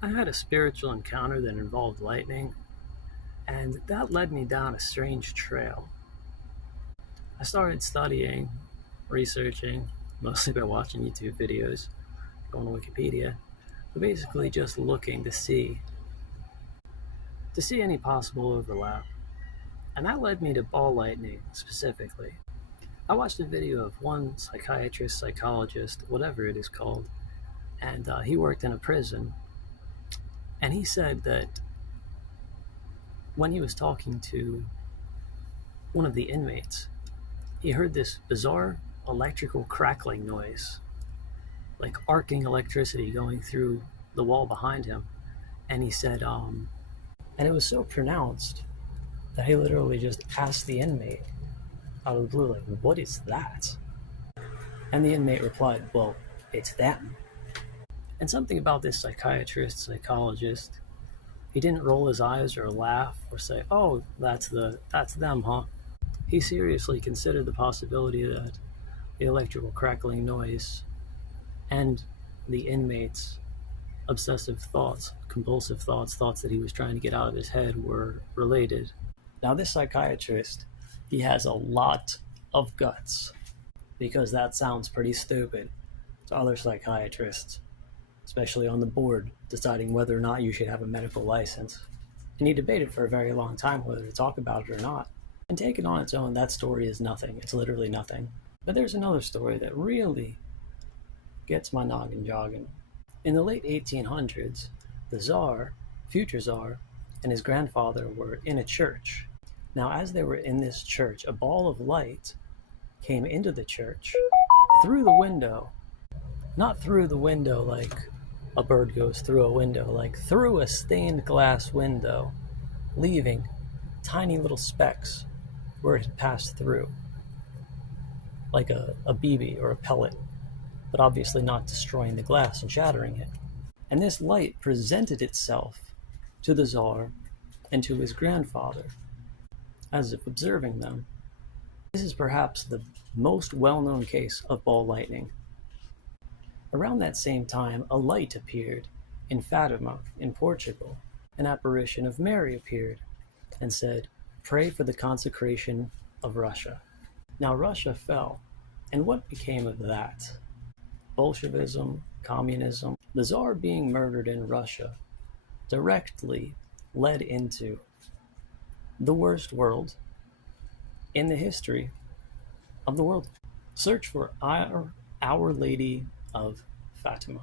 I had a spiritual encounter that involved lightning, and that led me down a strange trail. I started studying, researching, mostly by watching YouTube videos, going to Wikipedia, but basically just looking to see any possible overlap. And that led me to ball lightning specifically. I watched a video of one psychiatrist, psychologist, whatever it is called, and he worked in a prison. And he said that when he was talking to one of the inmates, he heard this bizarre electrical crackling noise, like arcing electricity going through the wall behind him. And he said, and it was so pronounced that he literally just asked the inmate out of the blue, like, what is that? And the inmate replied, well, it's them. And something about this psychiatrist, psychologist, he didn't roll his eyes or laugh or say, oh, that's them, huh? He seriously considered the possibility that the electrical crackling noise and the inmate's obsessive thoughts, compulsive thoughts, thoughts that he was trying to get out of his head were related. Now, this psychiatrist, he has a lot of guts because that sounds pretty stupid to other psychiatrists, especially on the board deciding whether or not you should have a medical license. And he debated for a very long time whether to talk about it or not. And taken on its own, that story is nothing. It's literally nothing. But there's another story that really gets my noggin jogging. In the late 1800s, the Tsar, future Tsar, and his grandfather were in a church. Now, as they were in this church, a ball of light came into the church through the window. Not through the window like a bird goes through a window, like through a stained glass window, leaving tiny little specks where it had passed through, like a BB or a pellet, but obviously not destroying the glass and shattering it. And this light presented itself to the Tsar and to his grandfather, as if observing them. This is perhaps the most well-known case of ball lightning. Around that same time, a light appeared in Fatima, in Portugal. An apparition of Mary appeared and said, pray for the consecration of Russia. Now, Russia fell, and what became of that? Bolshevism, communism, the Tsar being murdered in Russia directly led into the worst world in the history of the world. Search for Our Lady of Fatima.